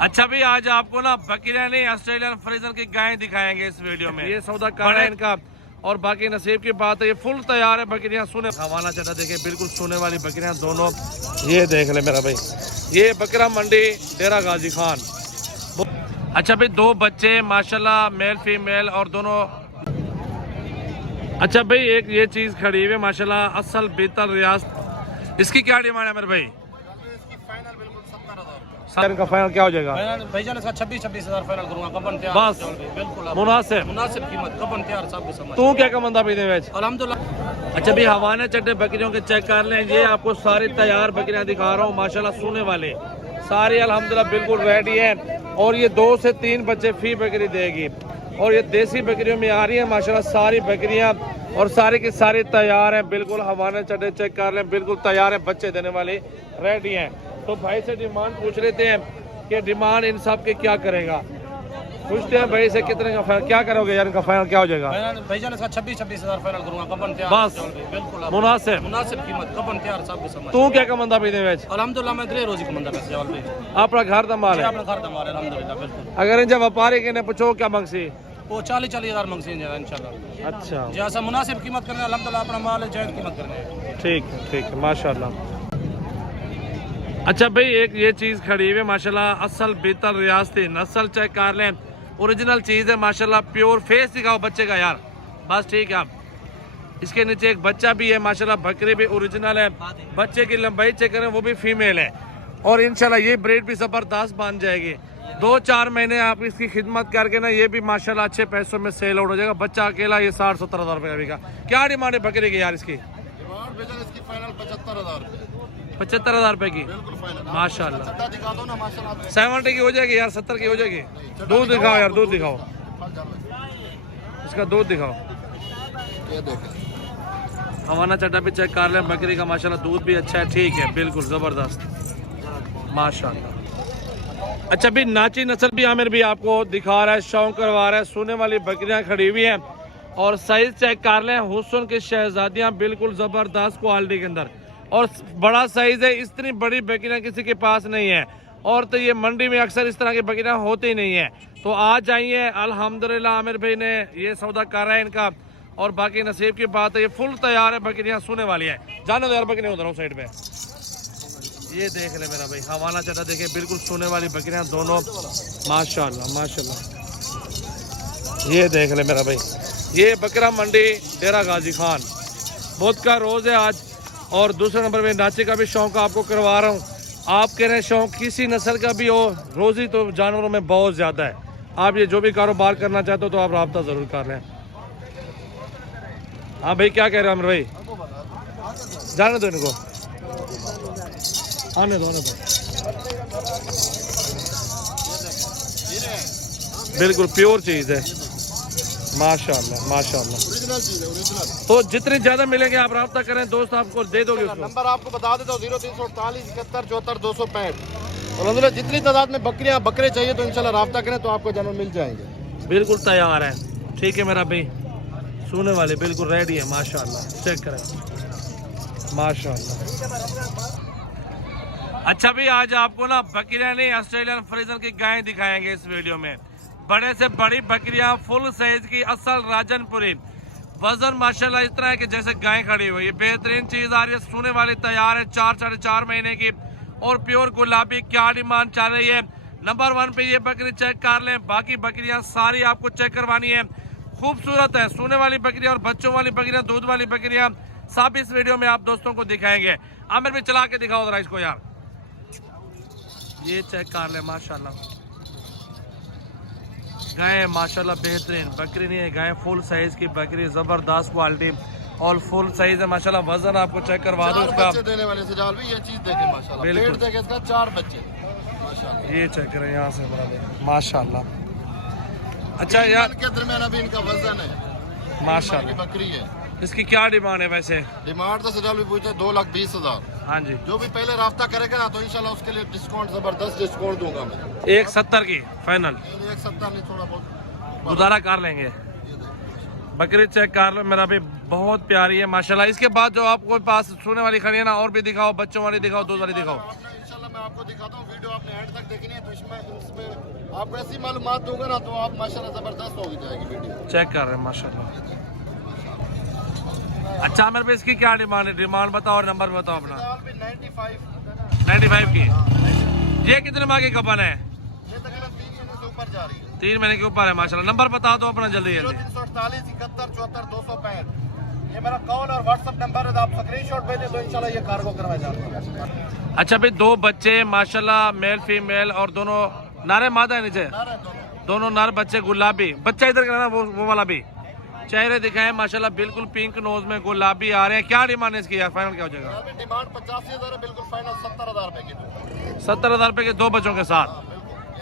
अच्छा भाई, आज आपको ना बकरियां नहीं ऑस्ट्रेलियन फ्रीजन की गायें दिखाएंगे इस वीडियो में। ये सौदा कर है इनका और बाकी नसीब की बात है, ये फुल तैयार है बकरियां। सुने हवाना चटा देखे, बिल्कुल सोने वाली बकरियां दोनों। ये देख ले मेरा भाई, ये बकरा मंडी डेरा गाजी खान। अच्छा भाई, दो बच्चे माशाल्लाह, मेल फीमेल और दोनों। अच्छा भाई, एक ये चीज खड़ी हुई है माशाल्लाह, असल बीतल रियासत। इसकी क्या डिमांड है मेरे भाई? इनका फाइनल क्या हो जाएगा भाईजान? इसका 26,000 फाइनल करूंगा। कपन तैयार, बस बिल्कुल मुनासिब कीमत, कपन तैयार, सब कुछ समझ। तू क्या कमंदा पीने में? अल्हम्दुलिल्लाह। अच्छा भाई, हवाने चट्टे बकरियों के चेक कर लें। ये आपको सारी तैयार बकरियां दिखा रहा हूँ माशाल्लाह, सोने वाले सारी अल्हम्दुलिल्लाह बिल्कुल रेडी है। और ये 2 से 3 बच्चे फी बकरी देगी। और ये देसी बकरियों में आ रही है माशाल्लाह सारी बकरियां, और सारी की सारी तैयार हैं बिल्कुल। हवाने चट्टे चेक कर लें, बिल्कुल तैयार है, बच्चे देने वाली रेडी हैं। तो भाई से डिमांड पूछ लेते हैं कि डिमांड इन सब के क्या करेगा। पूछते हैं भाई से कितने का फाइनल, क्या करोगे यार? इनका फाइनल क्या हो जाएगा? भाईजान इसका 26,000 फाइनल करूंगा। कपन तैयार, बस बिल्कुल मुनासिब कीमत, कपन तैयार, सब कुछ समझ। तू क्या कमंदा पीने में? अल्हम्दुलिल्लाह, मैं 3 रोजी कमंदा पैसे जवाल भाई। अपना घर दमाल है? अपना घर दमाल है अल्हम्दुलिल्लाह, बिल्कुल। अगर इन व्यापारी के ने पूछो क्या मंगसी? वो 40,000 मंगसी इंशाल्लाह। अच्छा, जैसा मुनासिब कीमत करने अल्हम्दुलिल्लाह, अपना माल है, जायज कीमत करने। ठीक है माशाल्लाह। अच्छा भाई, एक ये चीज खड़ी हुई है माशाल्लाह, असल बीतल रियासती नस्ल चेक कर लें, ओरिजिनल चीज है माशाल्लाह। प्योर फेस दिखाओ बच्चे का यार, बस ठीक है। आप इसके नीचे एक बच्चा भी है माशाल्लाह, बकरी भी ओरिजिनल है। बच्चे की लंबाई चेक करें, वो भी फीमेल है। और इंशाल्लाह ये ब्रीड भी जबरदस्त बन जाएगी। 2-4 महीने आप इसकी खिदमत करके ना, ये भी माशाल्लाह अच्छे पैसों में सेल आउट हो जाएगा। बच्चा अकेला ये 60-70 हज़ार रुपये का बिका। क्या डिमांड है बकरी की यार? इसकी फाइनल 75 हज़ार रुपए की माशाल्लाह। 70 की हो जाएगी यार, 70 की हो जाएगी। दूध दिखाओ यार, दूध दिखाओ, इसका दूध दिखाओ। हवाना चट्टा भी चेक कर लें बकरी का माशाल्लाह, दूध भी अच्छा है, ठीक है, बिल्कुल जबरदस्त माशाल्लाह। अच्छा भी, नाची नस्ल भी आमिर भी आपको दिखा रहा है, शौक करवा रहा है। सोने वाली बकरियां खड़ी हुई हैं और साइज चेक कर लें। हुस्न की शहजादियां बिल्कुल जबरदस्त क्वालिटी के अंदर, और बड़ा साइज है। इतनी बड़ी बकरियां किसी के पास नहीं है, और तो ये मंडी में अक्सर इस तरह की बकरियां होती नहीं है। तो आज आइए, अल्हम्दुलिल्लाह आमिर भाई ने ये सौदा कर रहा है इनका, और बाकी नसीब की बात है, ये फुल तैयार है, बकरियां सोने वाली है। जाने दो यार बकरियां उधर साइड पे। ये देख ले मेरा भाई, हवाना चटा देखे, बिल्कुल सोने वाली बकरियां दोनों माशाल्लाह माशाल्लाह। ये देख ले मेरा भाई, ये बकरा मंडी डेरा गाजी खान। बहुत का रोज है आज। और दूसरे नंबर पे नाचे का भी शौक आपको करवा रहा हूँ। आप कह रहे हैं शौक किसी नस्ल का भी हो, रोजी तो जानवरों में बहुत ज़्यादा है। आप ये जो भी कारोबार करना चाहते हो तो आप रब्ता ज़रूर कर लें। हाँ भाई, क्या कह रहे हैं अमर भाई? जाने दो इनको, आने दो। बिल्कुल प्योर चीज़ है माशाल्लाह माशाल्लाह। तो जितने ज्यादा मिलेंगे आप रब्ता करें, दोस्त आपको दे दोगे। नंबर आपको बता देता हूँ, 0348 71 74 265। और जितनी तादाद में बकरे चाहिए तो इंशाल्लाह रब्ता करें तो आपको जानवर मिल जाएंगे। बिल्कुल तैयार है, ठीक है मेरा भाई। सोने वाले बिल्कुल रेडी है माशाल्लाह, चेक करें माशाल्लाह। अच्छा भाई, आज आपको ना बकरियां नहीं ऑस्ट्रेलियन फ्रीजन की गायें दिखाएंगे इस वीडियो में। बड़े से बड़ी बकरियां, फुल साइज की असल राजनपुरी। वजन माशाल्लाह इतना है कि जैसे गाय खड़ी हुई है। बेहतरीन चीज आ रही है, सोने वाली तैयार है, 4-4.5 महीने की, और प्योर गुलाबी। क्या डिमांड चल रही है? नंबर 1 पे ये बकरी चेक कर लें। बाकी बकरियां सारी आपको चेक करवानी है, खूबसूरत है। सोने वाली बकरियां और बच्चों वाली बकरियां, दूध वाली बकरियां, सब इस वीडियो में आप दोस्तों को दिखाएंगे। आमिर भी चला के दिखाओ जरा इसको यार। ये चेक कर ले माशाल्लाह, गाय माशाल्लाह बेहतरीन बकरी नहीं है, गाय फुल साइज की बकरी, जबरदस्त क्वालिटी और फुल साइज है माशाल्लाह। वजन आपको चेक करवा दो इसका। देने वाले से जाल भी ये चीज देखें माशाल्लाह, पेट देखें इसका, 4 बच्चे माशाल्लाह। ये चेक करें यहाँ से माशाल्लाह। अच्छा यार, के दरमियान अभी इनका वजन है माशाल्लाह। बकरी है। इसकी क्या डिमांड है वैसे? डिमांड तो सजाल भी पूछे 2,20,000। हाँ जी, जो भी पहले रास्ता करेगा ना तो इंशाल्लाह उसके लिए डिस्काउंट, जबरदस्त डिस्काउंट दूंगा मैं। 170 की फाइनल, 170 नहीं, थोड़ा बहुत गुजारा कर लेंगे। बकरी चेक कर लो मेरा भी, बहुत प्यारी है माशाल्लाह। इसके बाद जो आपको पास सोने वाली खड़ी है ना, और भी दिखाओ, बच्चों वाली दिखाओ, दूध वाली दिखाओ। इंशाल्लाह मैं आपको दिखाता हूँ, वीडियो आपने एंड तक देखनी है तो इसमें आपको ऐसी मालूमात दूंगा ना तो आप माशाल्लाह जबरदस्त हो जाएगी वीडियो। चेक कर रहे हैं माशाल्लाह। अच्छा मेरे पे इसकी क्या डिमांड है? डिमांड बताओ और नंबर बताओ अपना। 95 की। ये कितने माह की कपन है? ये तकरीबन 3 महीने से ऊपर जा रही है। 3 महीने के ऊपर है माशाल्लाह। नंबर बता दो अपना जल्दी जल्दी। 0348 71 74 265, ये मेरा कॉल और व्हाट्सएप नंबर है, तो आप स्क्रीनशॉट भेजें तो इंशाल्लाह ये कार्गो करवा जाता है। अच्छा भाई 2 बच्चे माशाल्लाह, मेल फीमेल और दोनों नारे मादा है नीचे, दोनों नर बच्चे गुलाबी। बच्चा इधर का ना वो वाला भी चेहरे दिखाए माशाल्लाह, बिल्कुल पिंक नोज में गुलाबी आ रहे हैं। क्या डिमांड है इसकी यार? फाइनल क्या हो जाएगा? डिमांड 85,000 है, बिल्कुल फाइनल 70,000 रुपए की। 70,000 रुपए के 2 बच्चों के साथ।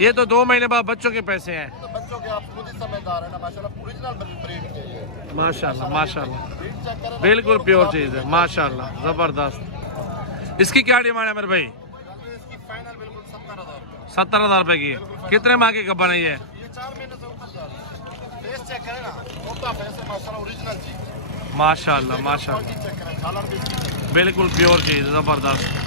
ये तो 2 महीने बाद बच्चों के पैसे हैं। तो बच्चों के आप खुद ही समझदार है ना माशाल्लाह, ओरिजिनल ब्रीड के ये। माशाल्लाह माशाल्लाह, ब्रीड चेक करें ना, बिल्कुल प्योर चीज है माशाल्लाह, जबरदस्त। इसकी क्या डिमांड है मेरे भाई? इसकी फाइनल बिल्कुल 70,000 रुपए। 70,000 रुपए की। कितने माह की कपन है ये? ये 4 महीने से ऊपर जा रही है। फेस चेक करें ना, मोटा फेस है माशाल्लाह, ओरिजिनल चीज। माशाल्लाह माशाल्लाह, क्वालिटी चेक करें, झालर भी इसकी। बिल्कुल प्योर चीज है, जबरदस्त।